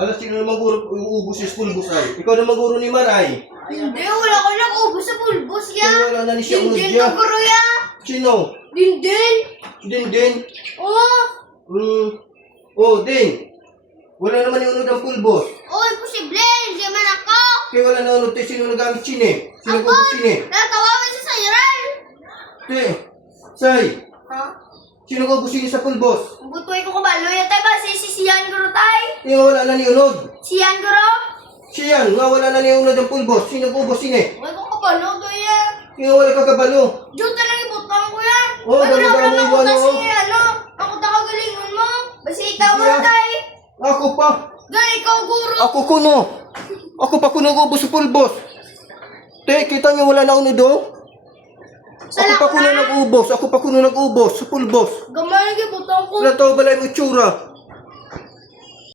Alas, sino naman guro uubos sa pulbos ay? Ikaw naman guro ni Maray. Hindi, wala ko nag-ubos sa pulbos ya. Kaya wala na ni siya unod Dindin niya. na guro ya. Sino? Dindin. Din. Oh. Oh, Din. Wala naman yung unod ang pulbos. Oh, imposible. Hindi man ako. Kaya wala na unod tayo. Sino nagamit sine? Sino ko sine? Natawawan sa sayaran. Te, Say. Ha? Sino ko sine sa pulbos? Butoy ko kabalo ya tayo ba? Siyan guro tay. Kaya wala na ni unod. Siyan guro. Siyan, nga wala na ni unod ang pulbos. Sino ko sine? Huwag ko kabalo to ya. Kaya wala ka kabalo. Diyo talaga ibutang ko ya. Oh, Ay, wala dami-dami ko mo, na ano, kasi ano. Ako ta kagalingon mo. Basta ikaw Sige, mo ah. tay. Ako pa. Gani ikaw guro. Ako kuno. Ako pa kuno ubos sa pulbos. Te, kita niyo wala na unod do? Ako pa kuno nag-ubos. Ako pa kuno nag-ubos sa pulbos. Gamay nag ibutang ko. Wala to balay mo itsura.